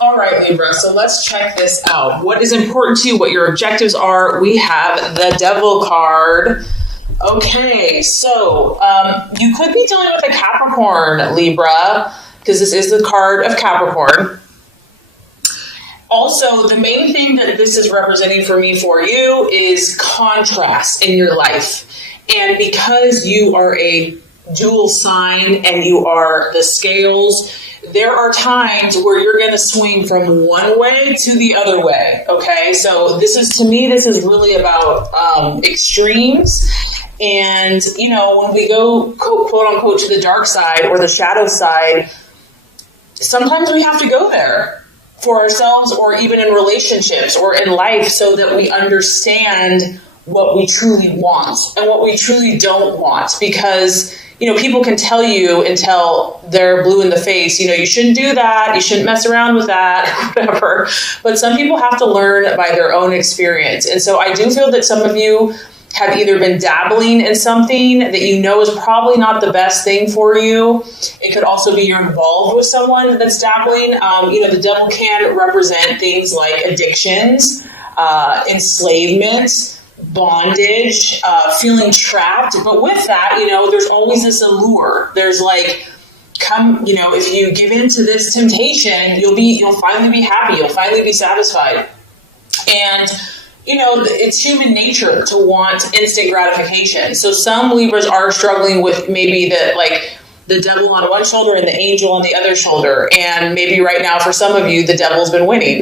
All right, Libra, so let's check this out. What is important to you, what your objectives are? We have the Devil card. Okay, so you could be dealing with a Capricorn, Libra, because this is the card of Capricorn. Also, the main thing that this is representing for me for you is contrast in your life. And because you are a dual sign and you are the scales, there are times where you're going to swing from one way to the other way. Okay, so this is, to me, this is really about extremes. And, you know, when we go, quote unquote, to the dark side or the shadow side, sometimes we have to go there for ourselves or even in relationships or in life so that we understand what we truly want and what we truly don't want. Because, you know, people can tell you until they're blue in the face, you know, you shouldn't do that, you shouldn't mess around with that, whatever. But some people have to learn by their own experience. And so I do feel that some of you have either been dabbling in something that you know is probably not the best thing for you. It could also be you're involved with someone that's dabbling. You know, the devil can represent things like addictions, enslavement, bondage, feeling trapped. But with that, you know, there's always this allure. There's like, come, you know, if you give in to this temptation, you'll finally be happy. You'll finally be satisfied. And you know, it's human nature to want instant gratification. So some Libras are struggling with maybe the devil on one shoulder and the angel on the other shoulder. And maybe right now for some of you, the devil's been winning.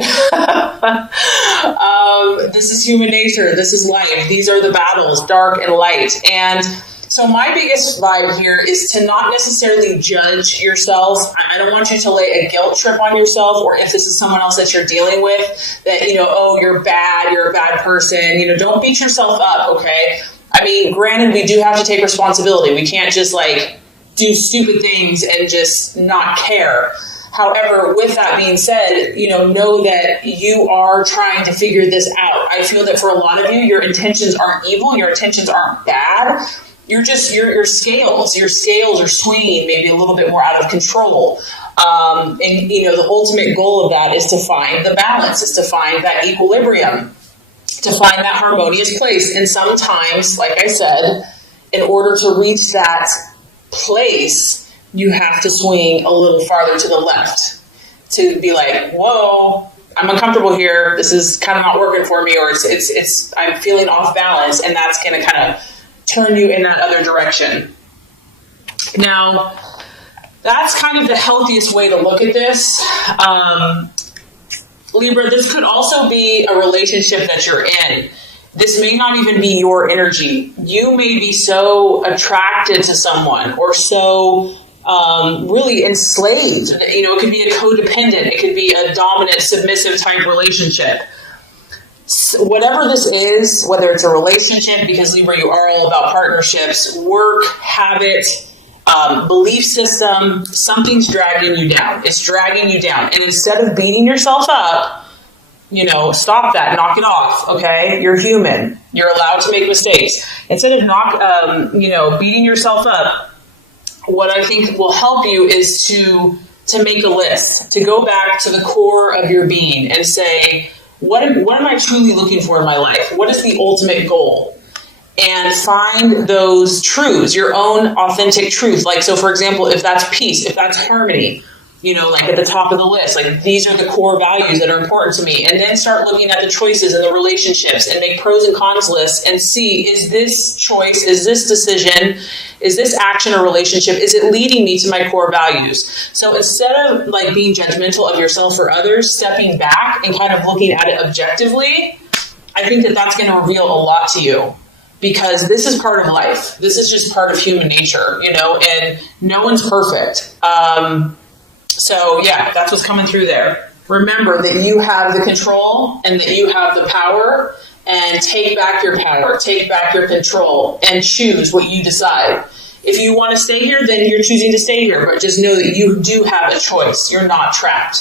This is human nature. This is life. These are the battles, dark and light. And so my biggest vibe here is to not necessarily judge yourself. I don't want you to lay a guilt trip on yourself, or if this is someone else that you're dealing with, that, you know, oh, you're bad, you're a bad person. You know, don't beat yourself up, okay? I mean, granted, we do have to take responsibility. We can't just like do stupid things and just not care. However, with that being said, you know that you are trying to figure this out. I feel that for a lot of you, your intentions aren't evil, your intentions aren't bad. You're just, your scales are swinging maybe a little bit more out of control. And, you know, the ultimate goal of that is to find the balance, is to find that equilibrium, to find that harmonious place. And sometimes, like I said, in order to reach that place, you have to swing a little farther to the left to be like, whoa, I'm uncomfortable here. This is kind of not working for me, or it's I'm feeling off balance, and that's going to kind of turn you in that other direction. Now, that's kind of the healthiest way to look at this. Libra, this could also be a relationship that you're in. This may not even be your energy. You may be so attracted to someone or so really enslaved. You know, it could be a codependent. It could be a dominant, submissive type relationship. Whatever this is, whether it's a relationship, because Libra, you are all about partnerships, work, habit, belief system, something's dragging you down. It's dragging you down. And instead of beating yourself up, you know, stop that, knock it off, okay? You're human. You're allowed to make mistakes. Instead of beating yourself up, what I think will help you is to make a list, to go back to the core of your being and say, what am I truly looking for in my life? What is the ultimate goal? And find those truths, your own authentic truth. Like, so for example, if that's peace, if that's harmony, you know, like at the top of the list, like these are the core values that are important to me. And then start looking at the choices and the relationships and make pros and cons lists and see, is this choice, is this decision, is this action or relationship, is it leading me to my core values? So instead of like being judgmental of yourself or others, stepping back and kind of looking at it objectively, I think that that's going to reveal a lot to you. Because this is part of life. This is just part of human nature, you know, and no one's perfect. So yeah, that's what's coming through there. Remember that you have the control and that you have the power, and take back your power, take back your control, and choose what you decide. If you want to stay here, then you're choosing to stay here, but just know that you do have a choice. You're not trapped.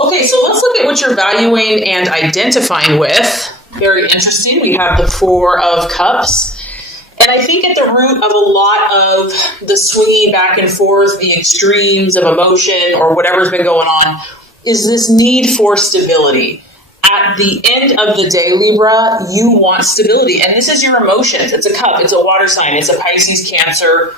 Okay, so let's look at what you're valuing and identifying with. Very interesting. We have the Four of Cups. And I think at the root of a lot of the swinging back and forth, the extremes of emotion or whatever's been going on, is this need for stability. At the end of the day, Libra, you want stability. And this is your emotions. It's a cup. It's a water sign. It's a Pisces, Cancer,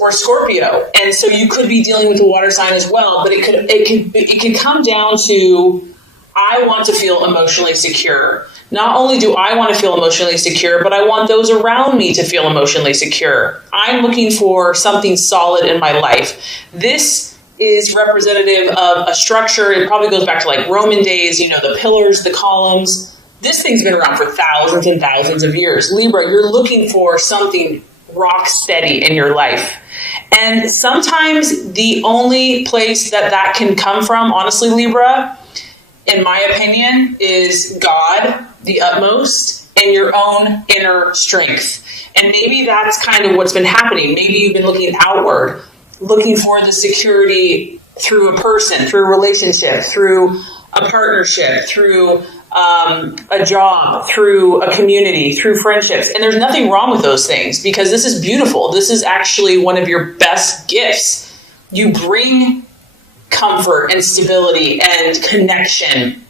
or Scorpio. And so you could be dealing with a water sign as well. But it could come down to, I want to feel emotionally secure. Not only do I want to feel emotionally secure, but I want those around me to feel emotionally secure. I'm looking for something solid in my life. This is representative of a structure. It probably goes back to like Roman days, the pillars, the columns. This thing's been around for thousands and thousands of years. Libra, you're looking for something rock steady in your life. And sometimes the only place that can come from, honestly, Libra, in my opinion, is God, the utmost, and your own inner strength. And maybe that's kind of what's been happening. Maybe you've been looking outward, looking for the security through a person, through a relationship, through a partnership, through a job, through a community, through friendships. And there's nothing wrong with those things, because this is beautiful. This is actually one of your best gifts. You bring comfort and stability and connection.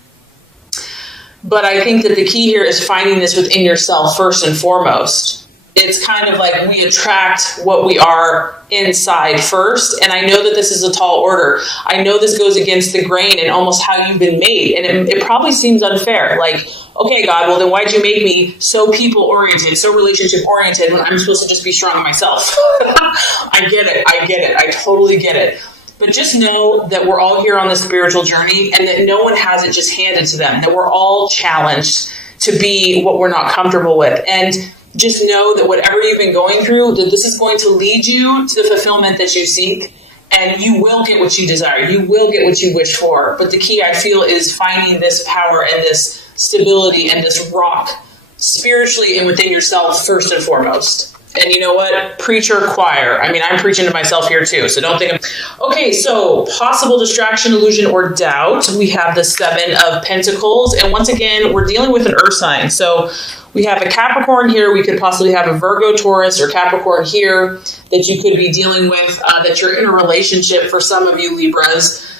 But I think that the key here is finding this within yourself first and foremost. It's kind of like we attract what we are inside first. And I know that this is a tall order. I know this goes against the grain and almost how you've been made. And it probably seems unfair. Like, okay, God, well, then why'd you make me so people-oriented, so relationship-oriented when I'm supposed to just be strong myself? I get it. I totally get it. But just know that we're all here on this spiritual journey, and that no one has it just handed to them, that we're all challenged to be what we're not comfortable with. And just know that whatever you've been going through, that this is going to lead you to the fulfillment that you seek, and you will get what you desire. You will get what you wish for. But the key, I feel, is finding this power and this stability and this rock spiritually and within yourself first and foremost. And you know what? Preacher, choir. I mean, I'm preaching to myself here too, so don't think Okay, so possible distraction, illusion, or doubt. We have the 7 of Pentacles. And once again, we're dealing with an earth sign. So we have a Capricorn here. We could possibly have a Virgo, Taurus, or Capricorn here that you could be dealing with, that you're in a relationship for some of you Libras.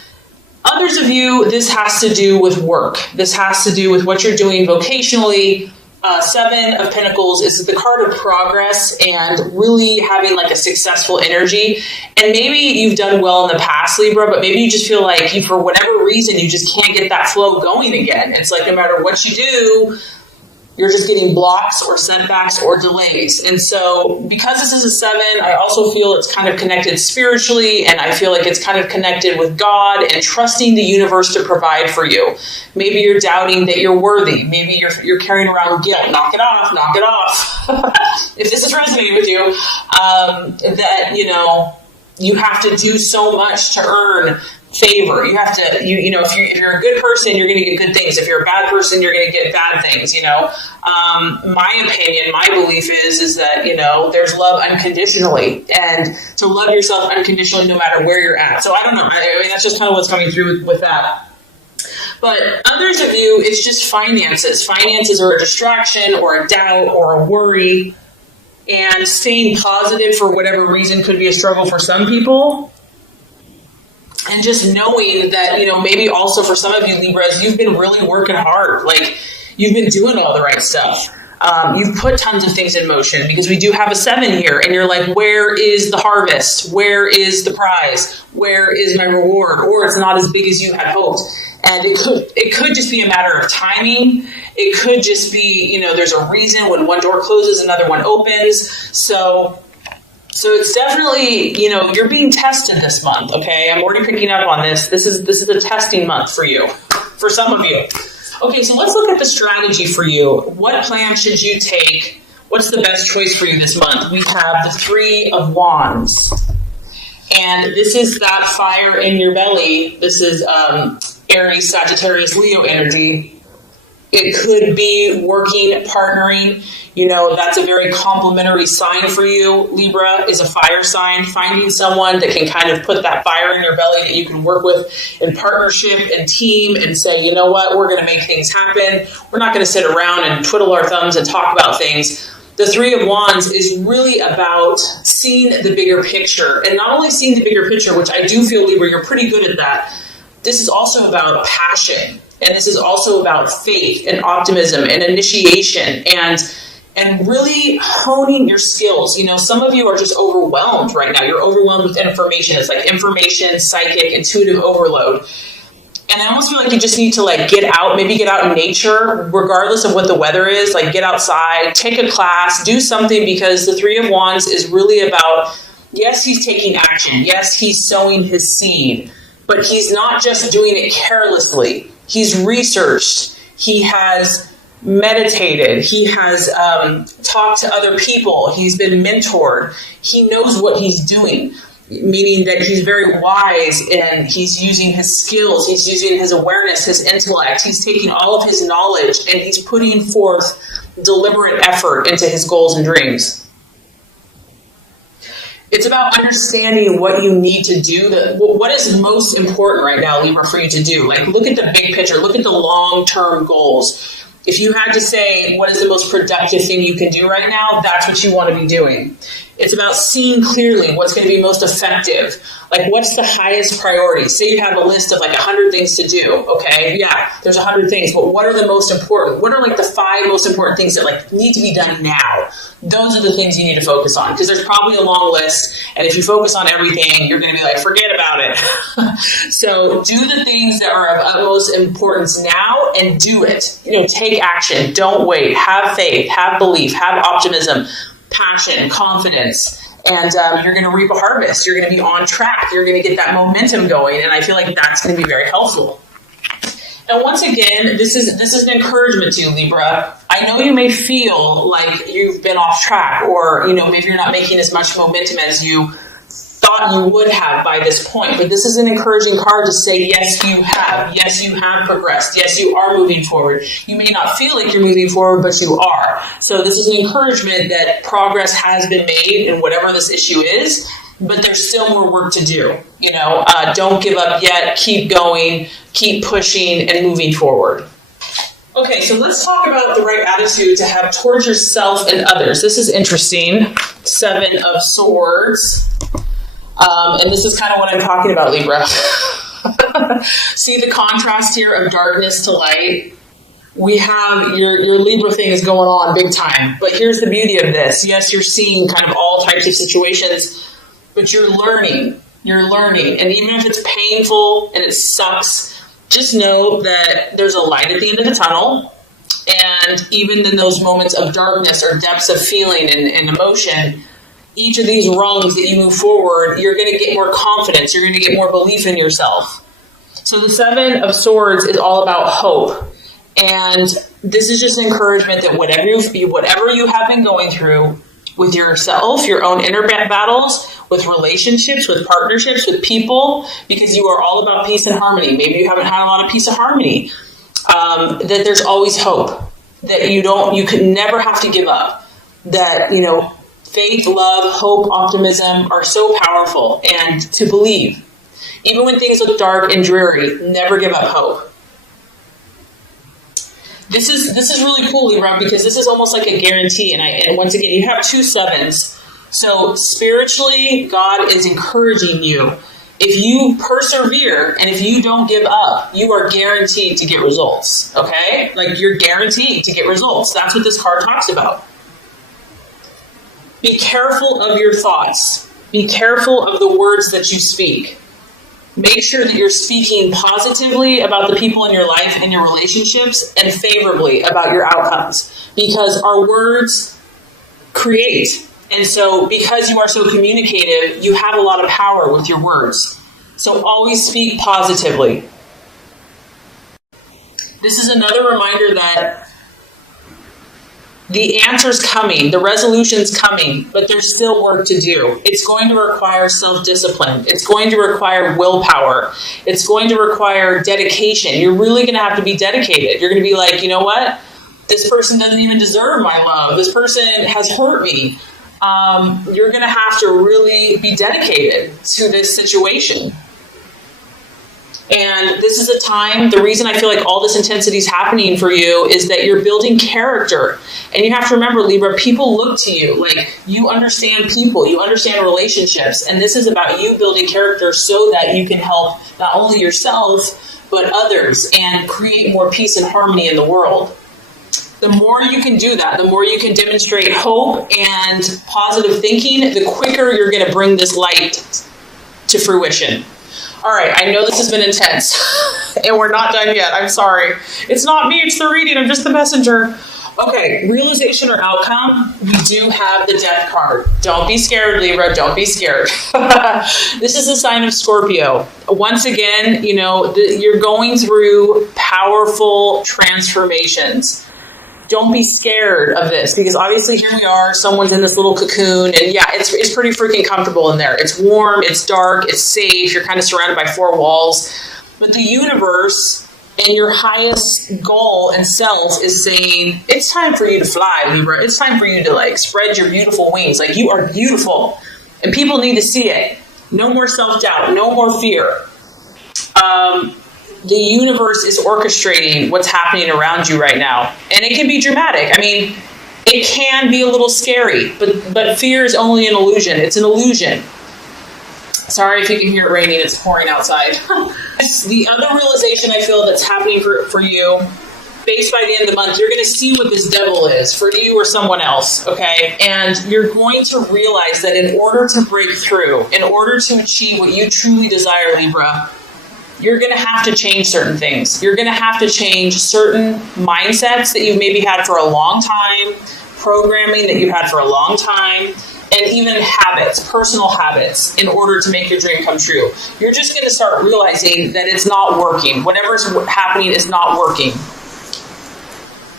Others of you, this has to do with work. This has to do with what you're doing vocationally. 7 of Pentacles is the card of progress and really having like a successful energy. And maybe you've done well in the past, Libra, but maybe you just feel like for whatever reason, you just can't get that flow going again. It's like no matter what you do, you're just getting blocks or setbacks or delays. And so because this is a 7, I also feel it's kind of connected spiritually, and I feel like it's kind of connected with God and trusting the universe to provide for you. Maybe you're doubting that you're worthy. Maybe you're carrying around guilt. Knock it off, knock it off. If this is resonating with you, that, you have to do so much to earn favor. You have to, if you're a good person, you're going to get good things. If you're a bad person, you're going to get bad things. My opinion, my belief is that, there's love unconditionally, and to love yourself unconditionally no matter where you're at. So I don't know. I mean, that's just kind of what's coming through with that. But others of you, it's just finances. Finances are a distraction or a doubt or a worry. And staying positive for whatever reason could be a struggle for some people. And just knowing that, maybe also for some of you Libras, you've been really working hard. Like, you've been doing all the right stuff. You've put tons of things in motion, because we do have a 7 here. And you're like, where is the harvest? Where is the prize? Where is my reward? Or it's not as big as you had hoped. And it could just be a matter of timing. It could just be, there's a reason when one door closes, another one opens. So it's definitely, you're being tested this month, okay? I'm already picking up on this. This is a testing month for you, for some of you. Okay, so let's look at the strategy for you. What plan should you take? What's the best choice for you this month? We have the 3 of Wands. And this is that fire in your belly. This is Aries, Sagittarius, Leo energy. It could be working, partnering. That's a very complimentary sign for you. Libra is a fire sign. Finding someone that can kind of put that fire in your belly that you can work with in partnership and team and say, you know what, we're going to make things happen. We're not going to sit around and twiddle our thumbs and talk about things. The 3 of Wands is really about seeing the bigger picture. And not only seeing the bigger picture, which I do feel, Libra, you're pretty good at that, this is also about passion. And this is also about faith and optimism and initiation and really honing your skills. You know, some of you are just overwhelmed right now. You're overwhelmed with information. It's like information, psychic, intuitive overload. And I almost feel like you just need to like get out, maybe get out in nature, regardless of what the weather is, like get outside, take a class, do something, because the Three of Wands is really about, yes, he's taking action. Yes, he's sowing his seed, but he's not just doing it carelessly. He's researched. He has meditated. He has talked to other people. He's been mentored. He knows what he's doing, meaning that he's very wise and he's using his skills. He's using his awareness, his intellect. He's taking all of his knowledge and he's putting forth deliberate effort into his goals and dreams. It's about understanding what you need to do. What is most important right now, Libra, for you to do? Like, look at the big picture. Look at the long-term goals. If you had to say what is the most productive thing you can do right now, that's what you want to be doing. It's about seeing clearly what's going to be most effective. Like, what's the highest priority? Say you have a list of like 100 things to do. Okay, yeah, there's 100 things, but what are the most important? What are like the 5 most important things that like need to be done now? Those are the things you need to focus on, because there's probably a long list. And if you focus on everything, you're going to be like, forget about it. So do the things that are of utmost importance now and do it. You know, take action. Don't wait. Have faith, have belief, have optimism, passion, confidence, and you're going to reap a harvest. You're going to be on track. You're going to get that momentum going, and I feel like that's going to be very helpful. And once again, this is an encouragement to you, Libra. I know you may feel like you've been off track, or maybe you're not making as much momentum as you thought you would have by this point, but this is an encouraging card to say, yes, you have. Yes, you have progressed. Yes, you are moving forward. You may not feel like you're moving forward, but you are. So this is an encouragement that progress has been made in whatever this issue is, but there's still more work to do. Don't give up yet. Keep going, keep pushing and moving forward. Okay, so let's talk about the right attitude to have towards yourself and others. This is interesting. 7 of Swords. And this is kind of what I'm talking about, Libra. See the contrast here of darkness to light? We have your Libra thing is going on big time. But here's the beauty of this. Yes, you're seeing kind of all types of situations, but you're learning. You're learning. And even if it's painful and it sucks, just know that there's a light at the end of the tunnel. And even in those moments of darkness or depths of feeling and emotion, each of these rungs that you move forward, you're going to get more confidence. You're going to get more belief in yourself. So the 7 of Swords is all about hope. And this is just an encouragement that whatever you have been going through with yourself, your own inner battles, with relationships, with partnerships, with people, because you are all about peace and harmony. Maybe you haven't had a lot of peace and harmony. That there's always hope. That you can never have to give up. That, faith, love, hope, optimism are so powerful, and to believe. Even when things look dark and dreary, never give up hope. This is really cool, Libra, because this is almost like a guarantee. And once again, you have 2 sevens. So spiritually, God is encouraging you. If you persevere and if you don't give up, you are guaranteed to get results. Okay? Like, you're guaranteed to get results. That's what this card talks about. Be careful of your thoughts. Be careful of the words that you speak. Make sure that you're speaking positively about the people in your life and your relationships, and favorably about your outcomes, because our words create. And so because you are so communicative, you have a lot of power with your words. So always speak positively. This is another reminder that the answer's coming, the resolution's coming, but there's still work to do. It's going to require self-discipline. It's going to require willpower. It's going to require dedication. You're really going to have to be dedicated. You're going to be like, you know what? This person doesn't even deserve my love. This person has hurt me. You're going to have to really be dedicated to this situation. And this is a time, the reason I feel like all this intensity is happening for you is that you're building character. And you have to remember, Libra, people look to you. Like, you understand people, you understand relationships. And this is about you building character so that you can help not only yourself, but others and create more peace and harmony in the world. The more you can do that, the more you can demonstrate hope and positive thinking, the quicker you're going to bring this light to fruition. All right, I know this has been intense, and we're not done yet. I'm sorry. It's not me, it's the reading. I'm just the messenger. Okay, realization or outcome, we do have the Death card. Don't be scared, Libra. Don't be scared. This is a sign of Scorpio. Once again, you know, you're going through powerful transformations. Don't be scared of this, because obviously here we are, someone's in this little cocoon, and yeah, it's pretty freaking comfortable in there. It's warm, it's dark, it's safe, you're kind of surrounded by four walls. But the universe and your highest goal and self is saying, it's time for you to fly, Libra. It's time for you to like spread your beautiful wings. Like, you are beautiful, and people need to see it. No more self-doubt, no more fear. The universe is orchestrating what's happening around you right now. And it can be dramatic. I mean, it can be a little scary, but fear is only an illusion. It's an illusion. Sorry if you can hear it raining. It's pouring outside. The other realization I feel that's happening for you, based by the end of the month, you're going to see what this devil is for you or someone else, okay? And you're going to realize that in order to break through, in order to achieve what you truly desire, Libra, you're going to have to change certain things. You're going to have to change certain mindsets that you've maybe had for a long time, programming that you've had for a long time, and even habits, personal habits, in order to make your dream come true. You're just going to start realizing that it's not working. Whatever's happening is not working.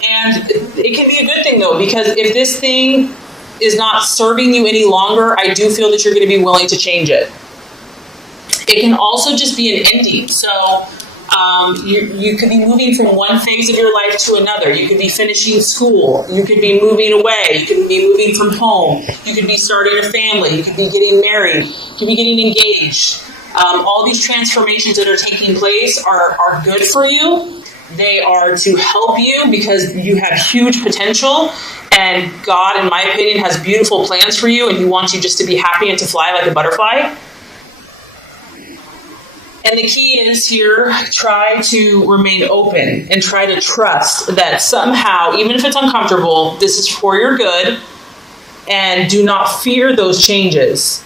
And it can be a good thing, though, because if this thing is not serving you any longer, I do feel that you're going to be willing to change it. It can also just be an ending. So you could be moving from one phase of your life to another. You could be finishing school. You could be moving away. You could be moving from home. You could be starting a family. You could be getting married. You could be getting engaged. All these transformations that are taking place are good for you. They are to help you because you have huge potential. And God, in my opinion, has beautiful plans for you. And He wants you just to be happy and to fly like a butterfly. And the key is here, try to remain open and try to trust that somehow, even if it's uncomfortable, this is for your good. And do not fear those changes.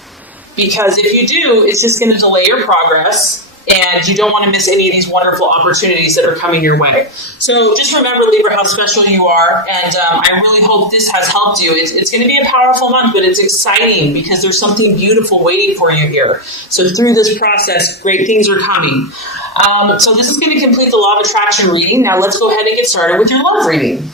Because if you do, it's just going to delay your progress. And you don't want to miss any of these wonderful opportunities that are coming your way. So just remember, Libra, how special you are. And I really hope this has helped you. It's going to be a powerful month, but it's exciting because there's something beautiful waiting for you here. So through this process, great things are coming. So this is going to complete the Law of Attraction reading. Now let's go ahead and get started with your love reading.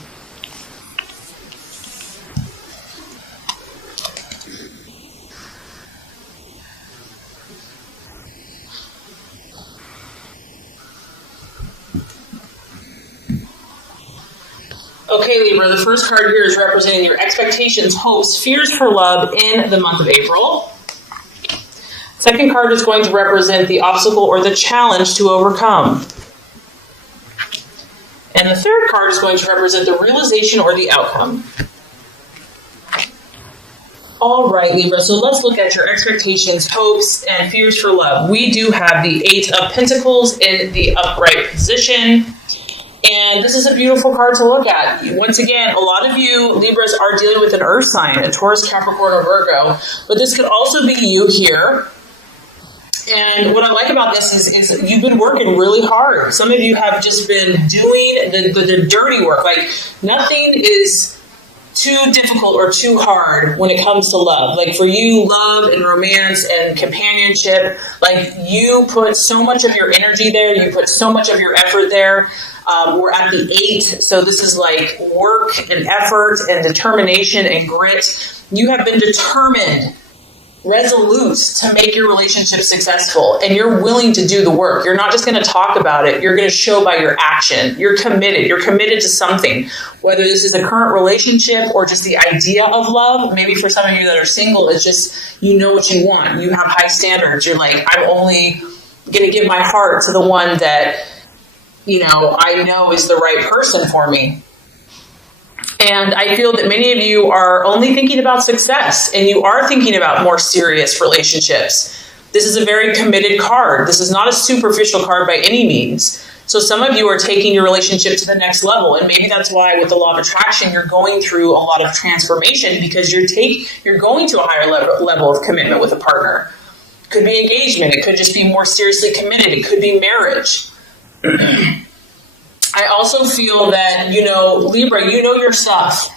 Okay, Libra, the first card here is representing your expectations, hopes, fears for love in the month of April. Second card is going to represent the obstacle or the challenge to overcome. And the third card is going to represent the realization or the outcome. All right, Libra, so let's look at your expectations, hopes, and fears for love. We do have the Eight of Pentacles in the upright position. And this is a beautiful card to look at. Once again, a lot of you Libras are dealing with an earth sign, a Taurus, Capricorn, or Virgo. But this could also be you here. And what I like about this is you've been working really hard. Some of you have just been doing the dirty work. Like, nothing is too difficult or too hard when it comes to love. Like, for you, love and romance and companionship, like, you put so much of your energy there. You put so much of your effort there. We're at the 8, so this is like work and effort and determination and grit. You have been determined, resolute to make your relationship successful, and you're willing to do the work. You're not just going to talk about it. You're going to show by your action. You're committed. You're committed to something, whether this is a current relationship or just the idea of love. Maybe for some of you that are single, it's just, you know what you want. You have high standards. You're like, I'm only going to give my heart to the one that, I know is the right person for me. And I feel that many of you are only thinking about success, and you are thinking about more serious relationships. This is a very committed card. This is not a superficial card by any means. So some of you are taking your relationship to the next level, and maybe that's why with the law of attraction, you're going through a lot of transformation, because you're going to a higher level of commitment with a partner. It could be engagement. It could just be more seriously committed. It could be marriage. I also feel that, Libra, you know your stuff.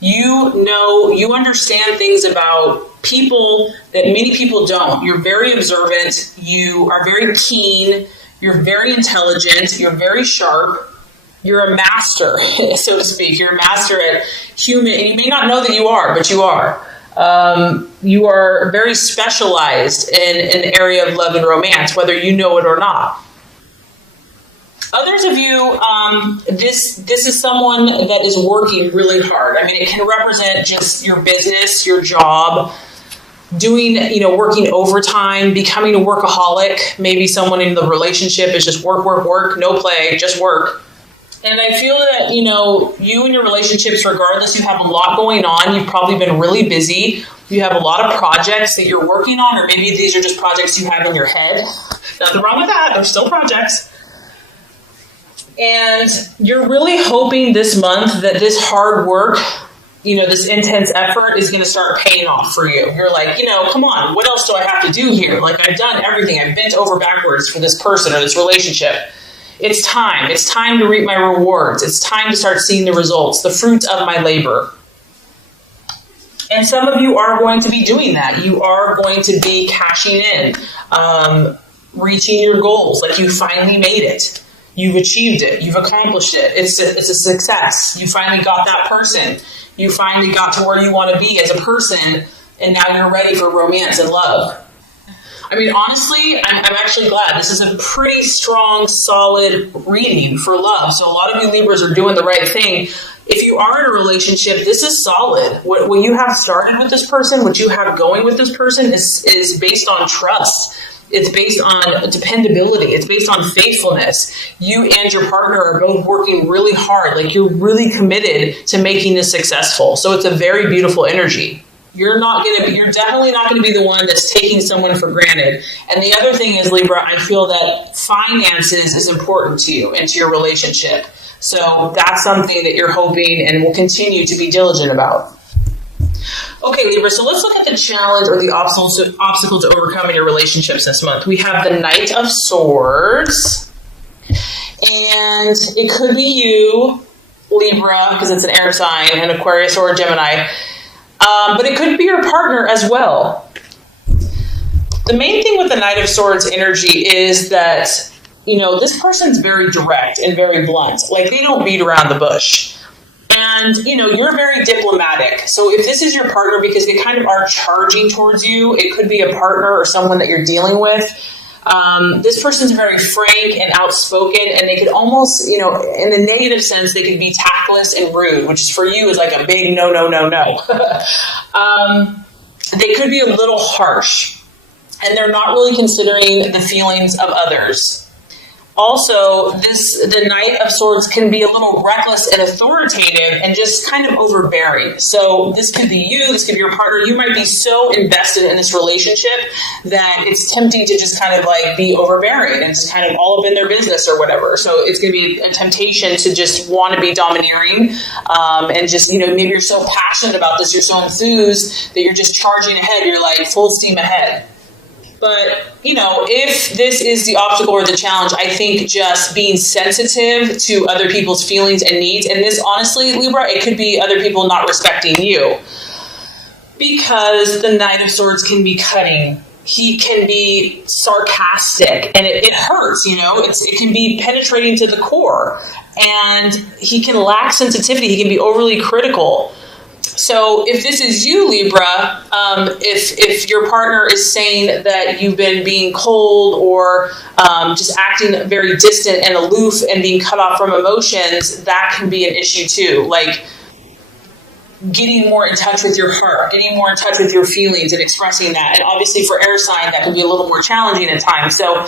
You understand things about people that many people don't. You're very observant. You are very keen. You're very intelligent. You're very sharp. You're a master, so to speak. You're a master at human, and you may not know that you are, but you are. You are very specialized in an area of love and romance, whether you know it or not. Others of you, this is someone that is working really hard. I mean, it can represent just your business, your job, doing, working overtime, becoming a workaholic. Maybe someone in the relationship is just work, no play, just work. And I feel that, you and your relationships, regardless, you have a lot going on. You've probably been really busy. You have a lot of projects that you're working on, or maybe these are just projects you have in your head. Nothing wrong with that. They're still projects. And you're really hoping this month that this hard work, this intense effort is going to start paying off for you. You're like, come on, what else do I have to do here? Like, I've done everything. I've bent over backwards for this person or this relationship. It's time. It's time to reap my rewards. It's time to start seeing the results, the fruits of my labor. And some of you are going to be doing that. You are going to be cashing in, reaching your goals. Like, you finally made it. You've achieved it. You've accomplished it. It's a success. You finally got that person. You finally got to where you want to be as a person, and now you're ready for romance and love. I mean, honestly, I'm actually glad. This is a pretty strong, solid reading for love. So a lot of you Libras are doing the right thing. If you are in a relationship, this is solid. What you have started with this person, what you have going with this person is based on trust. It's based on dependability. It's based on faithfulness. You and your partner are both working really hard. Like, you're really committed to making this successful. So it's a very beautiful energy. You're definitely not going to be the one that's taking someone for granted. And the other thing is, Libra, I feel that finances is important to you and to your relationship. So that's something that you're hoping and will continue to be diligent about. Okay, Libra, so let's look at the challenge or the obstacle to overcome in your relationships this month. We have the Knight of Swords, and it could be you, Libra, because it's an air sign, an Aquarius or a Gemini, but it could be your partner as well. The main thing with the Knight of Swords energy is that, this person's very direct and very blunt. Like, they don't beat around the bush. And, you're very diplomatic. So if this is your partner, because they kind of are charging towards you, it could be a partner or someone that you're dealing with. This person's very frank and outspoken, and they could almost, in the negative sense, they could be tactless and rude, which is for you is like a big no. They could be a little harsh, and they're not really considering the feelings of others. Also, the Knight of Swords can be a little reckless and authoritative and just kind of overbearing. So this could be you, this could be your partner. You might be so invested in this relationship that it's tempting to just kind of like be overbearing and just kind of all up in their business or whatever. So it's going to be a temptation to just want to be domineering and just, maybe you're so passionate about this, you're so enthused that you're just charging ahead. You're like full steam ahead. But, if this is the obstacle or the challenge, I think just being sensitive to other people's feelings and needs, and this, honestly, Libra, it could be other people not respecting you. Because the Knight of Swords can be cutting. He can be sarcastic, and it hurts, it can be penetrating to the core. And he can lack sensitivity. He can be overly critical. So if this is you, Libra, if your partner is saying that you've been being cold or just acting very distant and aloof and being cut off from emotions, that can be an issue too. Like, getting more in touch with your heart, getting more in touch with your feelings and expressing that. And obviously for air sign, that can be a little more challenging at times. So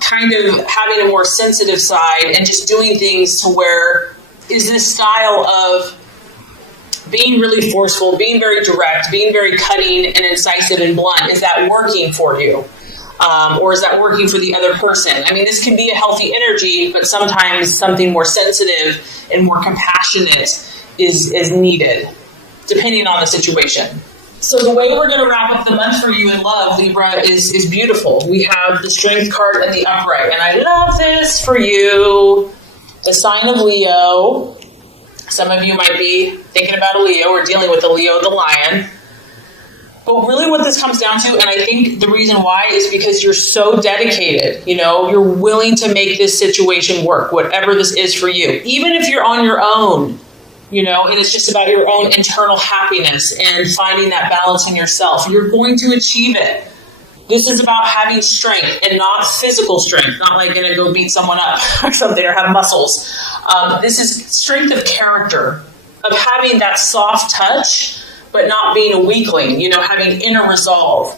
kind of having a more sensitive side and just doing things to where is this style of being really forceful, being very direct, being very cutting and incisive and blunt, is that working for you? Or is that working for the other person? I mean, this can be a healthy energy, but sometimes something more sensitive and more compassionate is needed, depending on the situation. So the way we're going to wrap up the month for you in love, Libra, is beautiful. We have the Strength card and the Upright, and I love this for you. The sign of Leo. Some of you might be thinking about a Leo or dealing with a Leo, the lion. But really what this comes down to, and I think the reason why, is because you're so dedicated. You know, you're willing to make this situation work, whatever this is for you. Even if you're on your own, you know, and it's just about your own internal happiness and finding that balance in yourself. You're going to achieve it. This is about having strength and not physical strength, not like going to go beat someone up or something or have muscles. This is strength of character, of having that soft touch, but not being a weakling, you know, having inner resolve.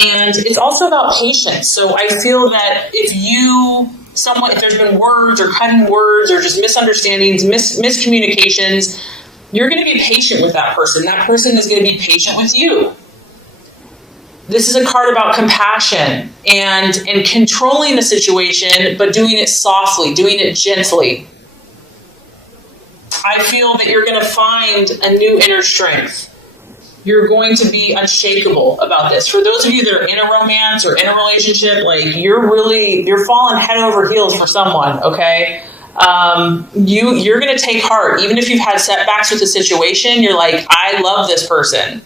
And it's also about patience. So I feel that if there's been words or cutting words or just misunderstandings, miscommunications, you're going to be patient with that person. That person is going to be patient with you. This is a card about compassion and controlling the situation, but doing it softly, doing it gently. I feel that you're going to find a new inner strength. You're going to be unshakable about this. For those of you that are in a romance or in a relationship, like you're falling head over heels for someone, okay? You're going to take heart. Even if you've had setbacks with the situation, you're like, I love this person.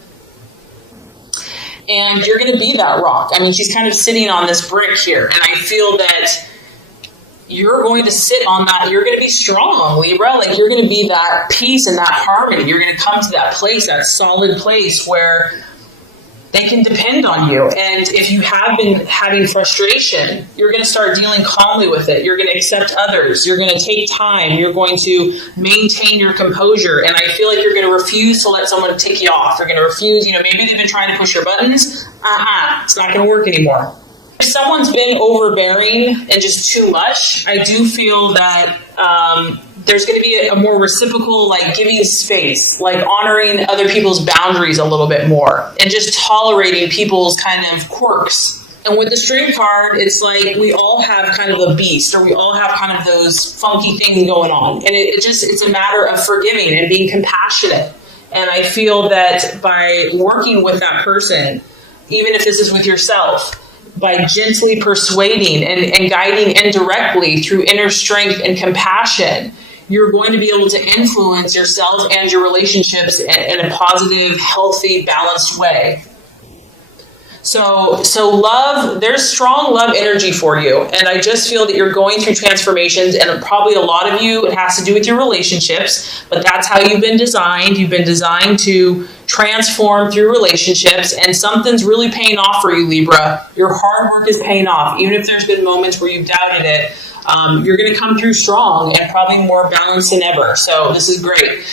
And you're going to be that rock. I mean, she's kind of sitting on this brick here. And I feel that you're going to sit on that. You're going to be strong, Libra. Like, you're going to be that peace and that harmony. You're going to come to that place, that solid place where they can depend on you. And if you have been having frustration, you're going to start dealing calmly with it. You're going to accept others. You're going to take time. You're going to maintain your composure. And I feel like you're going to refuse to let someone tick you off. You're going to refuse, maybe they've been trying to push your buttons. It's not going to work anymore. If someone's been overbearing and just too much, I do feel that there's going to be a more reciprocal, like giving space, like honoring other people's boundaries a little bit more and just tolerating people's kind of quirks. And with the Strength card, it's like we all have kind of a beast, or we all have kind of those funky things going on. And it's a matter of forgiving and being compassionate. And I feel that by working with that person, even if this is with yourself, by gently persuading and guiding indirectly through inner strength and compassion, you're going to be able to influence yourself and your relationships in a positive, healthy, balanced way. So love, there's strong love energy for you. And I just feel that you're going through transformations, and probably a lot of you, it has to do with your relationships, but that's how you've been designed. You've been designed to transform through relationships, and something's really paying off for you, Libra. Your hard work is paying off. Even if there's been moments where you've doubted it, you're going to come through strong and probably more balanced than ever. So this is great.